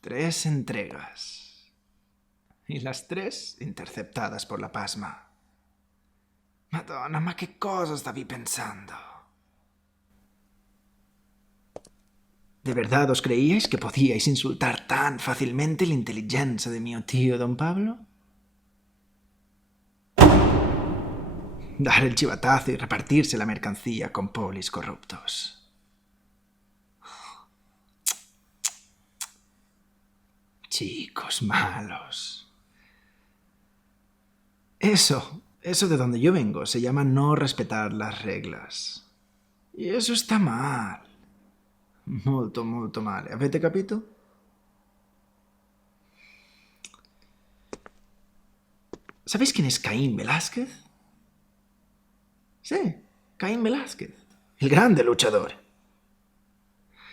3 entregas. Y las 3 interceptadas por la pasma. Madonna, ma che cosa stavi pensando? ¿De verdad os creíais que podíais insultar tan fácilmente la inteligencia de mi tío don Pablo? Dar el chivatazo y repartirse la mercancía con polis corruptos. Chicos malos. Eso de donde yo vengo se llama no respetar las reglas. Y eso está mal. Molto, molto male. Avete capito? ¿Sabéis quién es Caín Velázquez? Sí, Caín Velázquez. El grande luchador.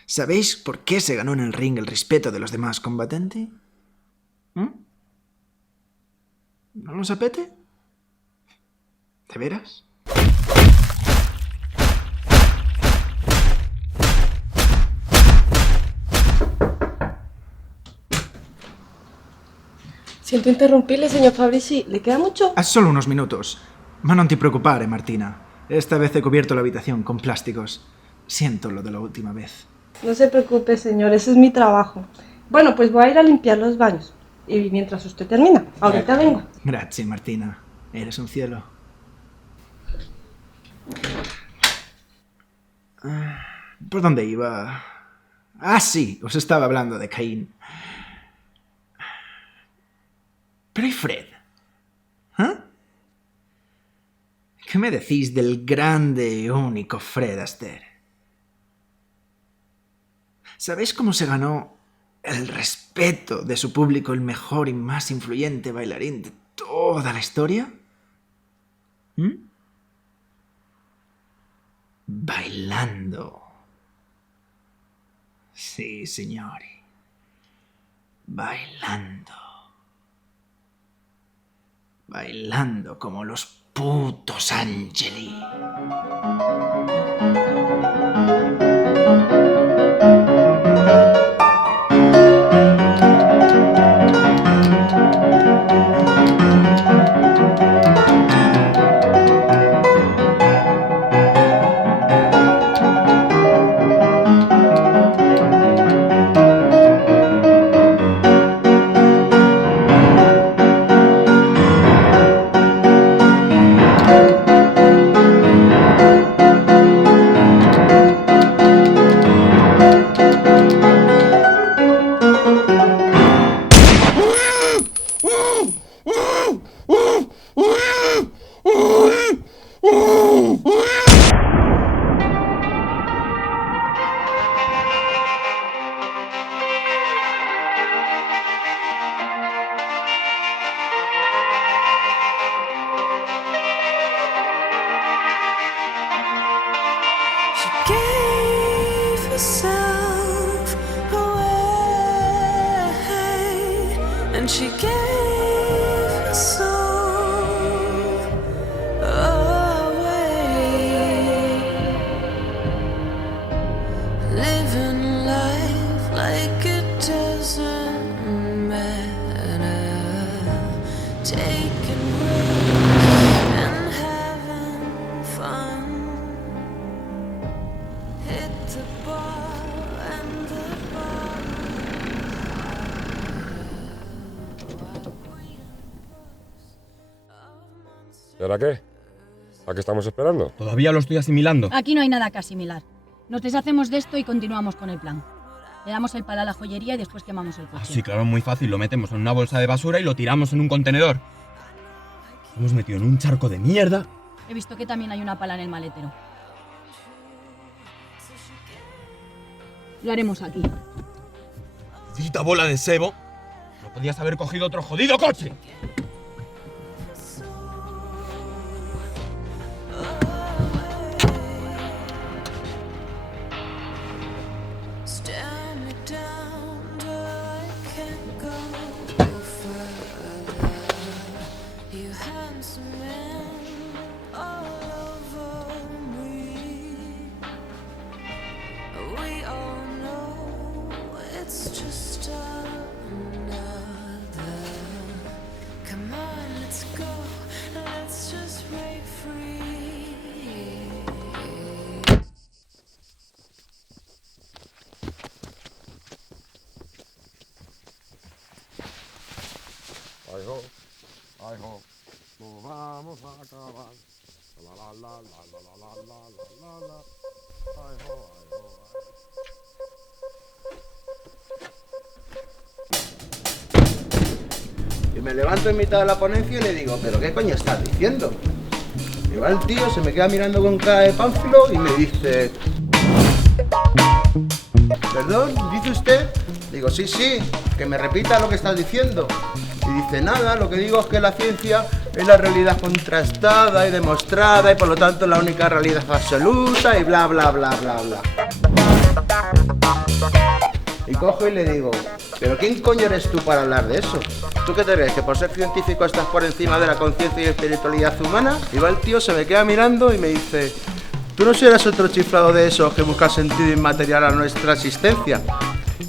¿Sabéis por qué se ganó en el ring el respeto de los demás combatentes? ¿No lo sapete? ¿De veras? Siento interrumpirle, señor Fabrici. ¿Le queda mucho? Solo unos minutos. Ma non ti preoccupare, Martina. Esta vez he cubierto la habitación con plásticos. Siento lo de la última vez. No se preocupe, señor. Ese es mi trabajo. Bueno, pues voy a ir a limpiar los baños. Y mientras usted termina. Ahorita vengo. Grazie, Martina. Eres un cielo. ¿Por dónde iba? Ah, sí, os estaba hablando de Caín. Pero ¿y Fred? ¿Ah? ¿Qué me decís del grande y único Fred Astaire? ¿Sabéis cómo se ganó el respeto de su público, el mejor y más influyente bailarín de toda la historia? Bailando. Sí, signori. Bailando. Bailando como los putos angeli. And she gave her soul away, living life like it doesn't matter, taking risks and having fun. Hit the bar and the bar. ¿Y ahora qué? ¿A qué estamos esperando? Todavía lo estoy asimilando. Aquí no hay nada que asimilar. Nos deshacemos de esto y continuamos con el plan. Le damos el palo a la joyería y después quemamos el coche. Sí, claro, muy fácil. Lo metemos en una bolsa de basura y lo tiramos en un contenedor. Hemos metido en un charco de mierda. He visto que también hay una pala en el maletero. Lo haremos aquí. ¡Maldita bola de sebo! No podías haber cogido otro jodido coche. We all know it's just a Ay, ho, ay, ho, no vamos a acabar. La, la, la, la, la, la, la, la, la, la. Ay, ho, ay, ho, ay. Y me levanto en mitad de la ponencia y le digo, ¿pero qué coño estás diciendo? Y va el tío, se me queda mirando con cara de pánfilo y me dice... ¿Perdón? ¿Dice usted? Digo, sí, que me repita lo que estás diciendo. Y dice, nada, lo que digo es que la ciencia es la realidad contrastada y demostrada y por lo tanto la única realidad absoluta y bla, bla, bla, bla, bla. Y cojo y le digo, ¿pero quién coño eres tú para hablar de eso? ¿Tú qué te crees? ¿Que por ser científico estás por encima de la conciencia y espiritualidad humana? Y va el tío, se me queda mirando y me dice, ¿tú no serás otro chiflado de esos que busca sentido inmaterial a nuestra existencia?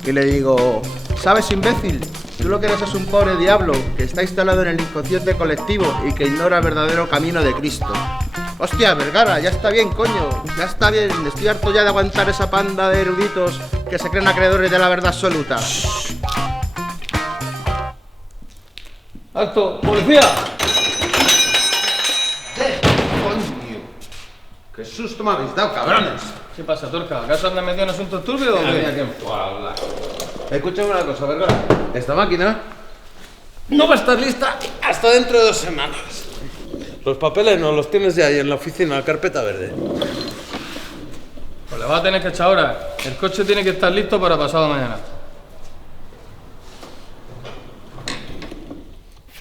Y le digo, ¿sabes, imbécil? Tú lo que eres es un pobre diablo que está instalado en el inconsciente colectivo y que ignora el verdadero camino de Cristo. Hostia, Vergara, ya está bien, coño, ya está bien. Estoy harto ya de aguantar esa panda de eruditos que se creen acreedores de la verdad absoluta. ¡Alto! ¡Policía! ¡Coño! ¡Qué susto me habéis dado, cabrones! ¿Qué pasa, Torca? ¿Acaso andas metido en asuntos turbios o qué? ¿Quién puede hablar? Escúchame una cosa, Vergara. Esta máquina No va a estar lista. hasta dentro de 2 semanas. Los papeles no los tienes ya ahí en la oficina, la carpeta verde. Pues le vas a tener que echar ahora. El coche tiene que estar listo para pasado mañana.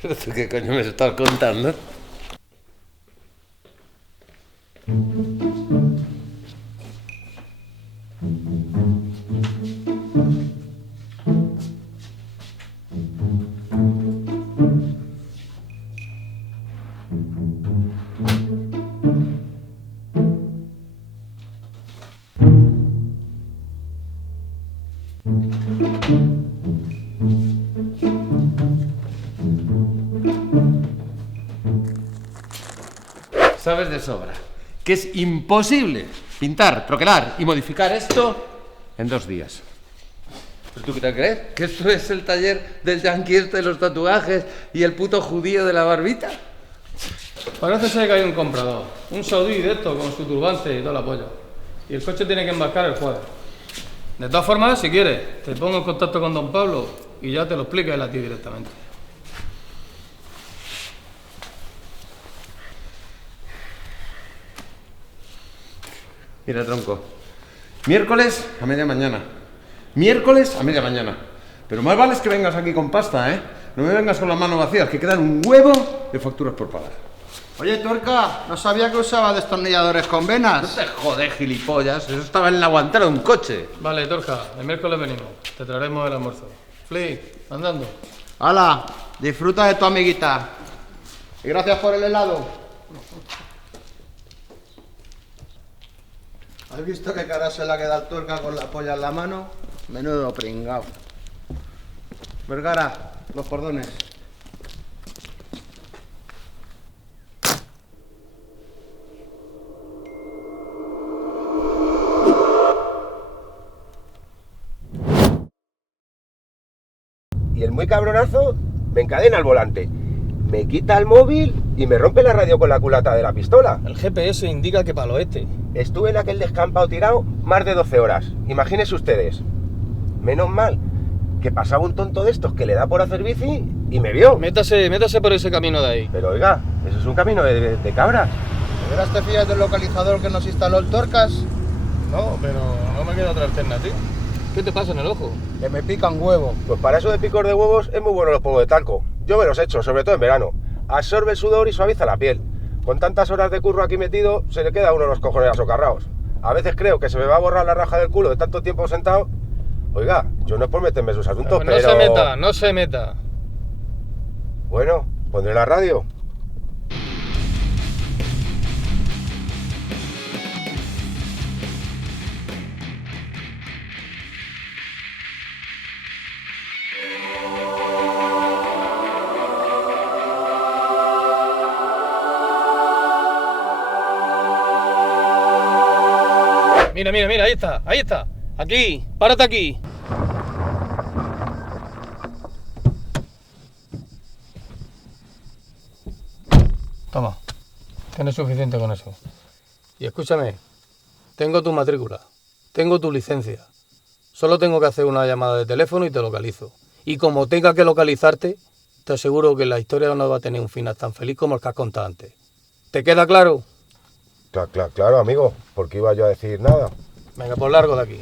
¿Pero tú qué coño me estás contando? Sabes de sobra que es imposible pintar, troquelar y modificar esto en 2 días. ¿Pero tú qué te crees? ¿Que esto es el taller del yanqui este de los tatuajes y el puto judío de la barbita? Parece ser que hay un comprador. Un saudí de esto con su turbante y toda la polla. Y el coche tiene que embarcar el jueves. De todas formas, si quieres, te pongo en contacto con don Pablo y ya te lo explica él a ti directamente. Mira, tronco. Miércoles a media mañana. Miércoles a media mañana. Pero más vale es que vengas aquí con pasta, ¿eh? No me vengas con las manos vacías, que quedan un huevo de facturas por pagar. Oye, Tuerca, no sabía que usaba destornilladores con venas. No te jodes, gilipollas. Eso estaba en la guantera de un coche. Vale, Torca, el miércoles venimos. Te traeremos el almuerzo. Flick, andando. ¡Hala! Disfruta de tu amiguita. Y gracias por el helado. ¿Has visto qué cara se la queda el Tuerca con la polla en la mano? Menudo pringao. Vergara, los cordones. Y el muy cabronazo me encadena al volante, me quita el móvil y me rompe la radio con la culata de la pistola. El GPS indica que para el oeste. Estuve en aquel descampado tirado más de 12 horas, imagínense ustedes. Menos mal que pasaba un tonto de estos que le da por hacer bici y me vio. Métase por ese camino de ahí. Pero oiga, eso es un camino de cabras. ¿De veras te fías del localizador que nos instaló el Torcas? No, pero no me queda otra alternativa. ¿Qué te pasa en el ojo? Que me pica un huevo. Pues para eso de picos de huevos es muy bueno los polvos de talco. Yo me los echo, sobre todo en verano. Absorbe el sudor y suaviza la piel. Con tantas horas de curro aquí metido, se le queda a uno los cojones asocarraos. A veces creo que se me va a borrar la raja del culo de tanto tiempo sentado. Oiga, yo no es por meterme en sus asuntos, Pues pero... no se meta. Bueno, pondré la radio. Mira, ahí está. Aquí, párate aquí. Tienes suficiente con eso. Y escúchame, tengo tu matrícula, tengo tu licencia. Solo tengo que hacer una llamada de teléfono y te localizo. Y como tenga que localizarte, te aseguro que la historia no va a tener un final tan feliz como el que has contado antes. ¿Te queda claro? Claro, amigo, porque iba yo a decir nada. Venga, por largo de aquí.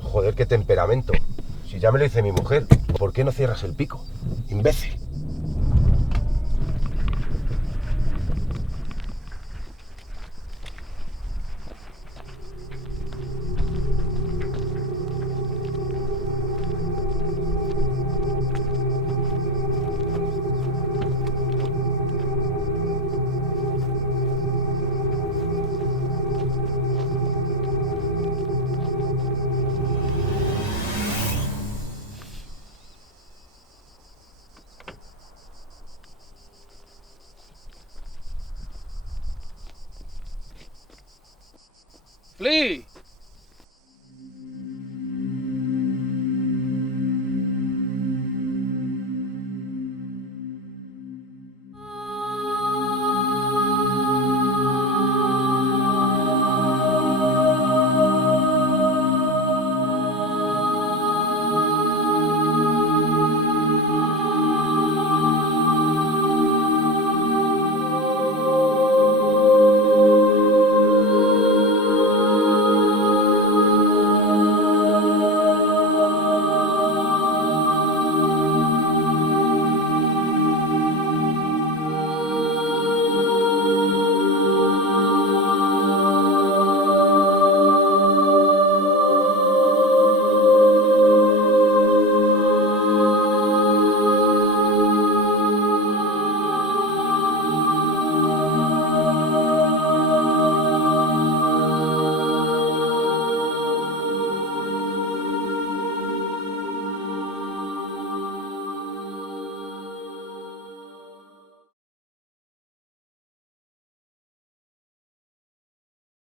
Joder, qué temperamento. Si ya me lo dice mi mujer, ¿por qué no cierras el pico? Imbécil. ¡Fli!